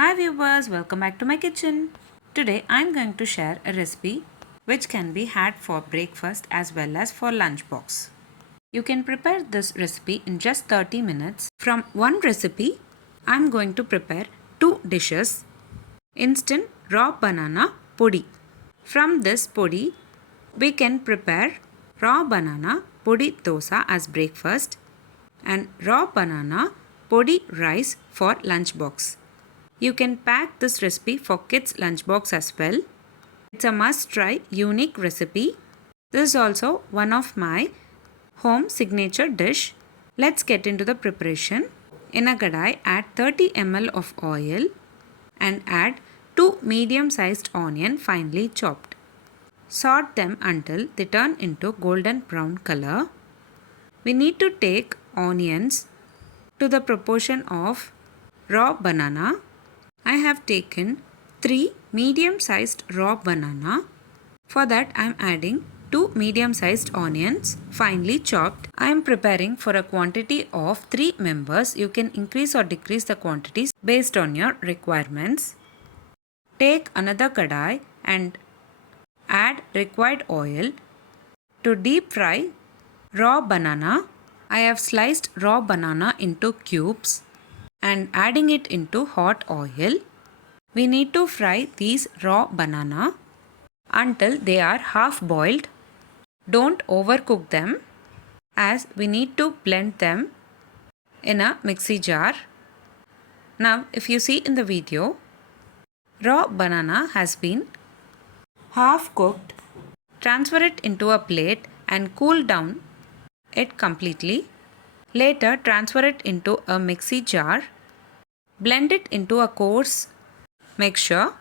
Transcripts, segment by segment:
Hi viewers, welcome back to my kitchen. Today I am going to share a recipe which can be had for breakfast as well as for lunchbox. You can prepare this recipe in just 30 minutes. From one recipe, I am going to prepare two dishes. Instant raw banana podi. From this podi, we can prepare raw banana podi dosa as breakfast and raw banana podi rice for lunchbox. You can pack this recipe for kids' lunchbox as well. It's a must-try, unique recipe. This is also one of my home signature dish. Let's get into the preparation. In a kadai, add 30 ml of oil and add 2 medium-sized onion finely chopped. Saute them until they turn into golden brown color. We need to take onions to the proportion of raw banana. I have taken 3 medium-sized raw banana. For that I am adding 2 medium-sized onions finely chopped. I am preparing for a quantity of 3 members. You can increase or decrease the quantities based on your requirements. Take another kadai and add required oil. To deep fry raw banana, I have sliced raw banana into cubes and adding it into hot oil. We need to fry these raw banana until they are half boiled. Don't overcook them as we need to blend them in a mixie jar. Now if you see in the video, raw banana has been half cooked. Transfer it into a plate and cool down it completely. Later transfer it into a mixie jar. Blend it into a coarse mixture.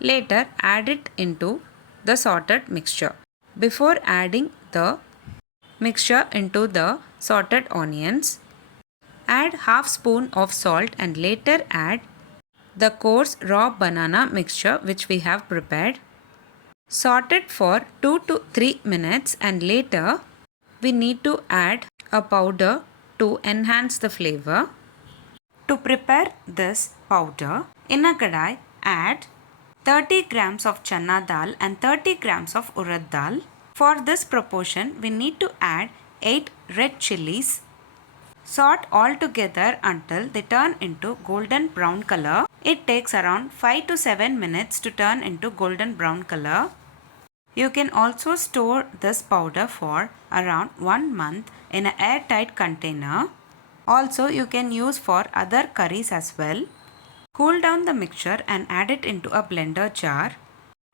Later add it into the sorted mixture. Before adding the mixture into the sorted onions, add half spoon of salt and later add the coarse raw banana mixture which we have prepared. Saute it for 2 to 3 minutes and later we need to add a powder to enhance the flavor. To prepare this powder, in a kadai add 30 grams of chana dal and 30 grams of urad dal. For this proportion, we need to add 8 red chilies. Saute all together until they turn into golden brown color. It takes around 5 to 7 minutes to turn into golden brown color. You can also store this powder for around 1 month in an airtight container. Also, you can use for other curries as well. Cool down the mixture and add it into a blender jar.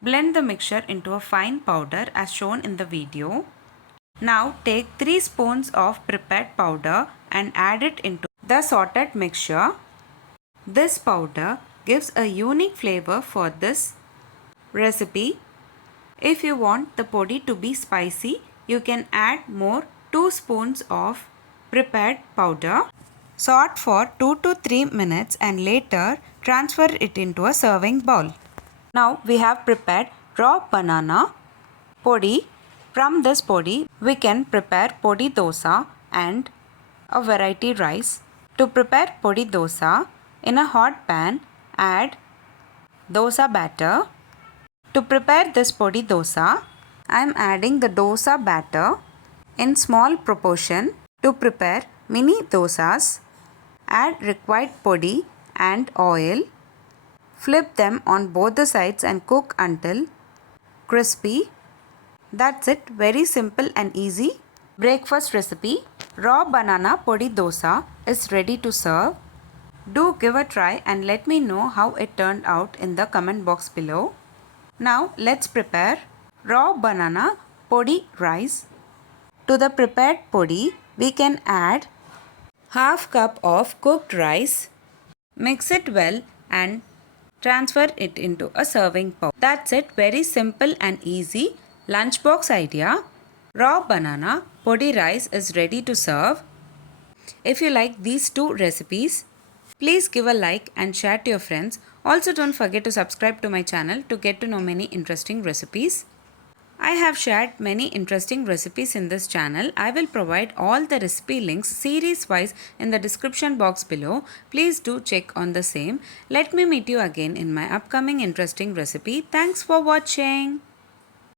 Blend the mixture into a fine powder as shown in the video. Now take 3 spoons of prepared powder and add it into the sorted mixture. This powder gives a unique flavor for this recipe. If you want the podi to be spicy, you can add more 2 spoons of prepared powder. Saute for 2 to 3 minutes and later transfer it into a serving bowl. Now we have prepared raw banana podi. From this podi, we can prepare podi dosa and a variety rice. To prepare podi dosa, in a hot pan, add dosa batter. To prepare this podi dosa, I am adding the dosa batter in small proportion. To prepare mini dosas, add required podi and oil. Flip them on both the sides and cook until crispy. That's it, very simple and easy breakfast recipe. Raw banana podi dosa is ready to serve. Do give a try and let me know how it turned out in the comment box below. Now let's prepare raw banana podi rice. To the prepared podi, we can add half cup of cooked rice. Mix it well and transfer it into a serving bowl. That's it, very simple and easy lunchbox idea. Raw banana podi rice is ready to serve. If you like these two recipes, please give a like and share to your friends. Also don't forget to subscribe to my channel to get to know many interesting recipes. I have shared many interesting recipes in this channel. I will provide all the recipe links series wise in the description box below. Please do check on the same. Let me meet you again in my upcoming interesting recipe. Thanks for watching.